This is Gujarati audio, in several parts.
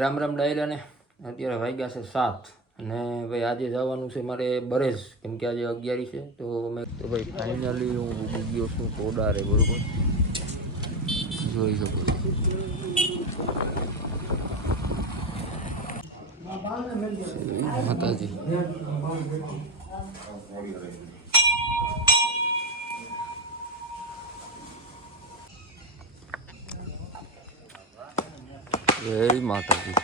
રામ રામ ડાયરાને. અત્યારે વાગ્યા છે 7 અને ભાઈ આજે જવાનું છે મારે બરેજ, કેમ કે આજે 11 છે. તો ભાઈ ફાઇનલી હું ઉગી ગયો છું કોડારે, બરોબર જોઈ શકો છો. માતાજી જય માતાજી.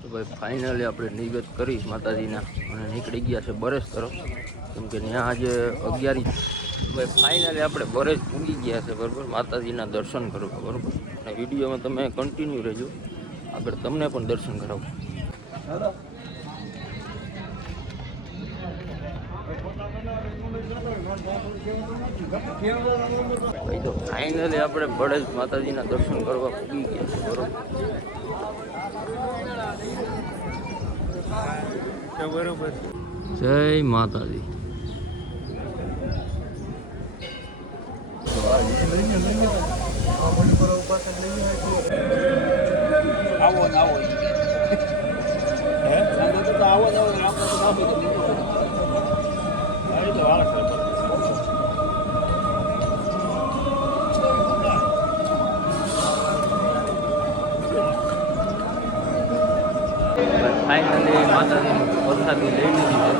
તો ભાઈ ફાઇનલી આપણે નિવેદ કરી માતાજીના અને નીકળી ગયા છે બરેજ તરફ, કેમ કે ત્યાં આજે 11. ભાઈ ફાઇનલી આપણે બરેજ પૂગી ગયા છે, બરાબર, માતાજીના દર્શન કરવા, બરાબર. અને વિડીયોમાં તમે કન્ટિન્યુ રહેજો, આગળ તમને પણ દર્શન કરાવું. ભાઈ તો ફાઇનલી આપણે બરેજ માતાજીના દર્શન કરવા પૂગી ગયા છે, બરોબર. જય માતાજી. આવો આવો ફાઇનલી માતાજીની પ્રસાદી લઈ લીધી છે.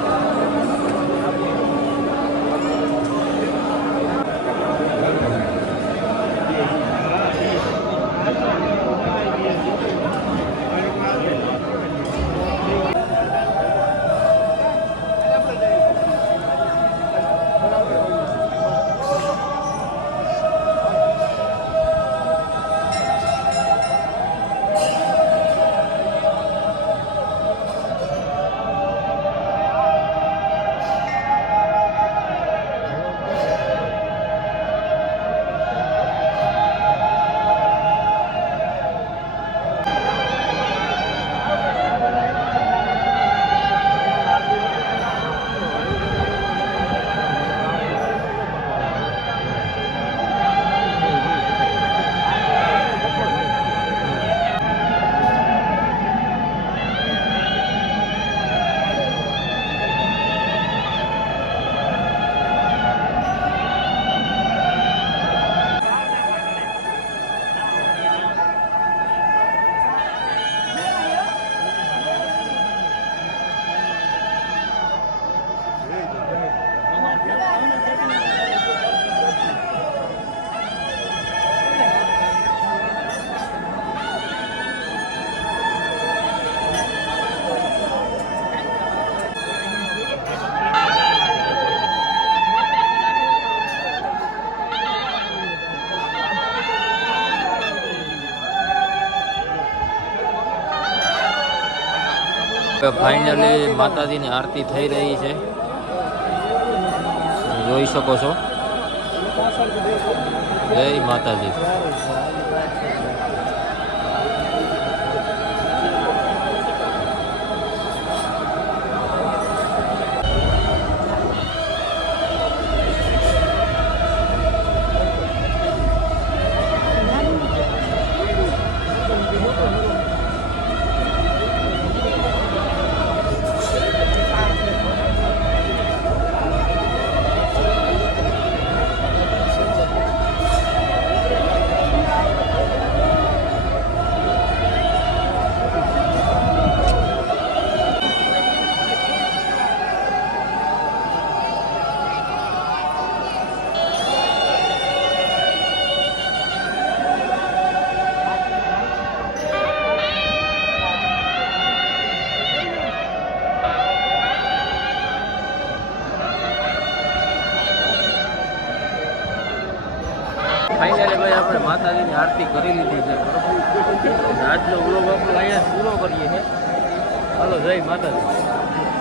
ફાઇનલી માતાજીની આરતી થઈ રહી છે, જોઈ શકો છો. જય માતાજી. ફાઇનલી ભાઈ આપણે માતાજીની આરતી કરી લીધી છે, બરોબર. આજનો વ્લોગ આપણે અહીંયા પૂરો કરીએ છીએ. હાલો, જય માતાજી.